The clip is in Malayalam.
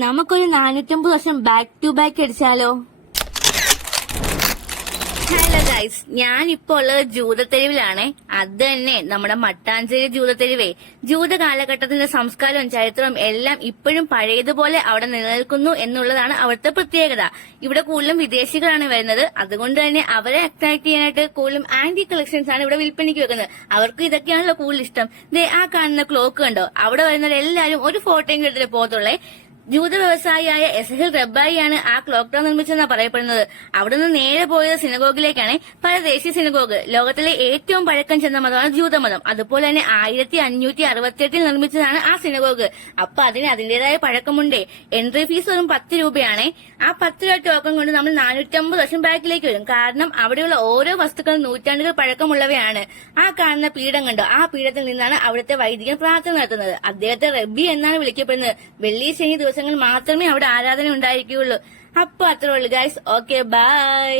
നമുക്കൊരു 450 വർഷം ബാക്ക് ടു ബാക്ക് അടിച്ചാലോ? ഹലോ ഗൈസ്, ഞാനിപ്പോ ഉള്ളത് ജൂതത്തെരുവിലാണ്. അത് തന്നെ നമ്മുടെ മട്ടാഞ്ചേരി ജൂതത്തെരുവേ. ജൂത കാലഘട്ടത്തിന്റെ സംസ്കാരവും ചരിത്രവും എല്ലാം ഇപ്പോഴും പഴയതുപോലെ അവിടെ നിലനിൽക്കുന്നു എന്നുള്ളതാണ് അവിടുത്തെ പ്രത്യേകത. ഇവിടെ കൂടുതലും വിദേശികളാണ് വരുന്നത്. അതുകൊണ്ട് തന്നെ അവരെ അട്രാക്ട് ചെയ്യാനായിട്ട് കൂടുതലും ആന്റി കളക്ഷൻസ് ആണ് ഇവിടെ വിൽപ്പനയ്ക്ക് വെക്കുന്നത്. അവർക്ക് ഇതൊക്കെയാണല്ലോ കൂടുതൽ ഇഷ്ടം. ദേ ആ കാണുന്ന ക്ലോക്ക് കണ്ടോ? അവിടെ വരുന്നവരെല്ലാരും ഒരു ഫോട്ടോയും എടുത്തിട്ട് പോകത്തുള്ളേ. ജൂത വ്യവസായിയായ എസഹൽ റബ്ബായിയാണ് ആ ക്ലോക്ക് ടവർ നിർമ്മിച്ചതെന്നാണ് പറയപ്പെടുന്നത്. അവിടെ നിന്ന് നേരെ പോയത് സിനഗോഗിലേക്കാണ്. പരദേശി സിനഗോഗ് ലോകത്തിലെ ഏറ്റവും പഴക്കം ചെന്ന മതമാണ് ജൂതമതം. അതുപോലെ തന്നെ 1568 നിർമ്മിച്ചതാണ് ആ സിനഗോഗ്. അപ്പൊ അതിന് അതിന്റേതായ പഴക്കമുണ്ടേ. എൻട്രി ഫീസ് വെറും 10 രൂപയാണേ. ആ 10 രൂപ ടോക്കൺ കൊണ്ട് നമ്മൾ 450 വർഷം ബാക്കിലേക്ക് വരും. കാരണം അവിടെയുള്ള ഓരോ വസ്തുക്കളും നൂറ്റാണ്ടുകൾ പഴക്കമുള്ളവയാണ്. ആ കാണുന്ന പീഠം കണ്ടോ? ആ പീഠത്തിൽ നിന്നാണ് അവിടുത്തെ വൈദികൻ പ്രാർത്ഥന നടത്തുന്നത്. അദ്ദേഹത്തെ റബ്ബി എന്നാണ് വിളിക്കപ്പെടുന്നത്. വെള്ളി ശനി ദിവസങ്ങൾ മാത്രമേ അവിടെ ആരാധന ഉണ്ടായിരിക്കുകയുള്ളൂ. അപ്പൊ അത്രേ ഉള്ളൂ ഗൈസ്. Okay, by.